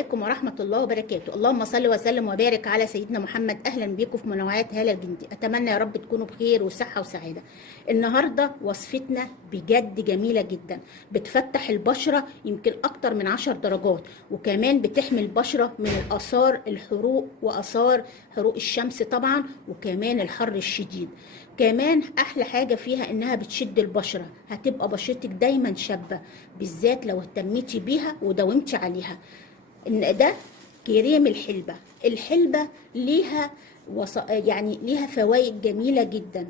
عليكم ورحمة الله وبركاته. اللهم صل وسلم وبارك على سيدنا محمد. أهلا بكم في منوعات هالة الجندي. أتمنى يا رب تكونوا بخير وصحة وسعادة. النهاردة وصفتنا بجد جميلة جدا، بتفتح البشرة يمكن أكتر من 10 درجات، وكمان بتحمي البشرة من الآثار الحروق وآثار حروق الشمس طبعا، وكمان الحر الشديد. كمان احلى حاجه فيها انها بتشد البشره، هتبقى بشرتك دايما شابه، بالذات لو اهتميتي بيها وداومتي عليها. ان ده كريم الحلبه. الحلبه ليها يعني ليها فوائد جميله جدا.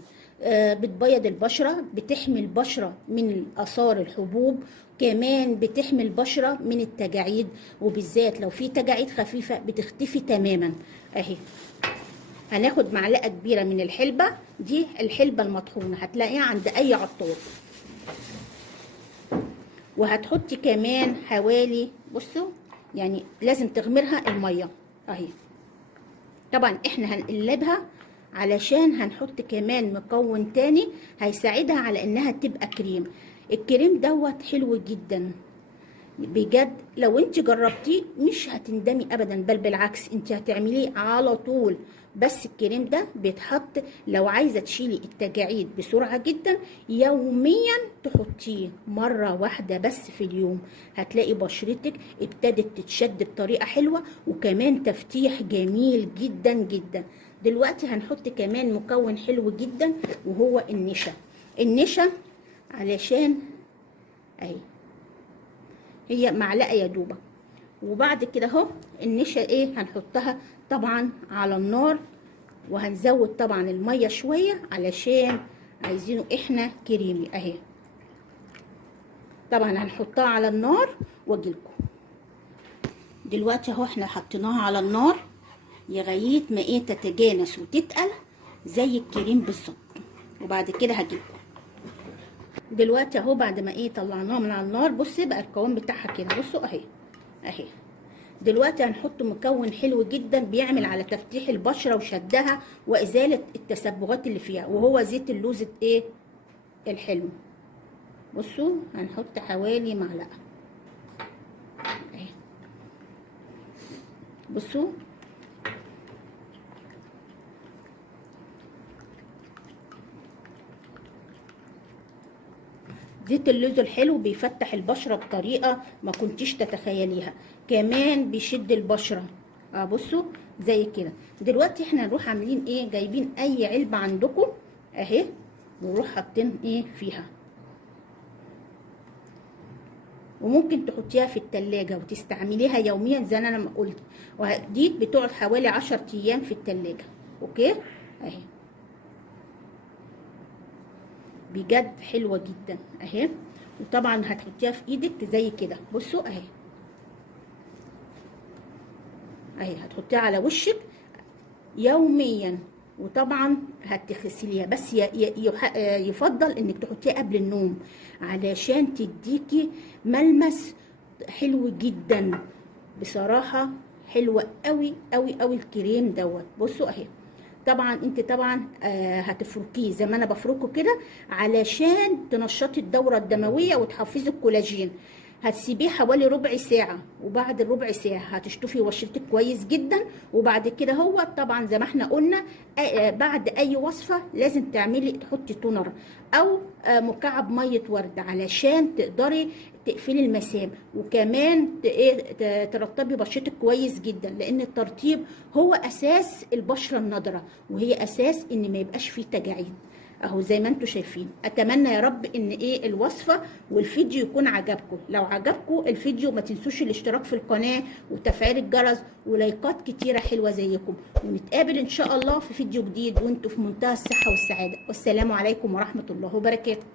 بتبيض البشره، بتحمي البشره من اثار الحبوب، كمان بتحمي البشره من التجاعيد، وبالذات لو في تجاعيد خفيفه بتختفي تماما. اهي هناخد معلقه كبيره من الحلبه دي، الحلبه المطحونه هتلاقيها عند اي عطار. وهتحطي كمان حوالي، بصوا يعني لازم تغمرها الميه اهي. طبعا احنا هنقلبها علشان هنحط كمان مكون تاني هيساعدها على انها تبقى كريم. الكريم دوت حلو جدا بجد، لو انت جربتيه مش هتندمي ابدا، بل بالعكس انت هتعمليه على طول. بس الكريم ده بيتحط لو عايزه تشيلي التجاعيد بسرعه جدا، يوميا تحطيه مره واحده بس في اليوم، هتلاقي بشرتك ابتدت تتشد بطريقه حلوه، وكمان تفتيح جميل جدا جدا. دلوقتي هنحط كمان مكون حلو جدا وهو النشا. النشا علشان اهي هي معلقه يا دوبه، وبعد كده اهو النشا ايه هنحطها طبعا على النار، وهنزود طبعا الميه شويه علشان عايزينه احنا كريمي اهي. طبعا هنحطها على النار واجيلكم دلوقتي اهو. احنا حطيناها على النار لغايه ما ايه تتجانس وتتقل زي الكريم بالظبط، وبعد كده هجيلكم دلوقتي اهو. بعد ما ايه طلعناها من على النار، بصي بقى القوام بتاعها كده، بصوا اهي اهي. دلوقتي هنحط مكون حلو جدا بيعمل على تفتيح البشره وشدها وازاله التسبغات اللي فيها، وهو زيت اللوز ايه الحلو. بصوا هنحط حوالي معلقه اهي، بصوا زيت اللوز الحلو بيفتح البشره بطريقه ما كنتيش تتخيليها، كمان بيشد البشره. بصوا زي كده. دلوقتي احنا هنروح عاملين ايه، جايبين اي علبه عندكم اهي، ونروح حاطين ايه فيها، وممكن تحطيها في التلاجة وتستعمليها يوميا زي انا ما قلت، ودي بتقعد حوالي 10 ايام في التلاجة. اوكي اهي بجد حلوه جدا اهي. وطبعا هتحطيها في ايدك زي كده، بصوا اهي اهي، هتحطيها على وشك يوميا، وطبعا هتغسليها، بس يفضل انك تحطيها قبل النوم علشان تديكي ملمس حلو جدا. بصراحه حلوه قوي قوي قوي الكريم دوت. بصوا اهي. طبعا انت طبعا هتفركيه زي ما انا بفركه كده علشان تنشطي الدوره الدمويه وتحفزي الكولاجين. هتسيبيه حوالي ربع ساعه، وبعد الربع ساعه هتشطفي بشرتك كويس جدا. وبعد كده هو طبعا زي ما احنا قلنا بعد اي وصفه لازم تعملي تحطي تونر او مكعب ميه ورد علشان تقدري تقفلي المسام، وكمان ترطبي بشرتك كويس جدا، لان الترطيب هو اساس البشره النضره، وهي اساس ان ما يبقاش فيه تجاعيد اهو زي ما انتم شايفين. اتمنى يا رب ان ايه الوصفه والفيديو يكون عجبكم. لو عجبكم الفيديو ما تنسوش الاشتراك في القناه وتفعيل الجرس ولايكات كتيره حلوه زيكم، ونتقابل ان شاء الله في فيديو جديد وانتم في منتهى الصحه والسعاده. والسلام عليكم ورحمه الله وبركاته.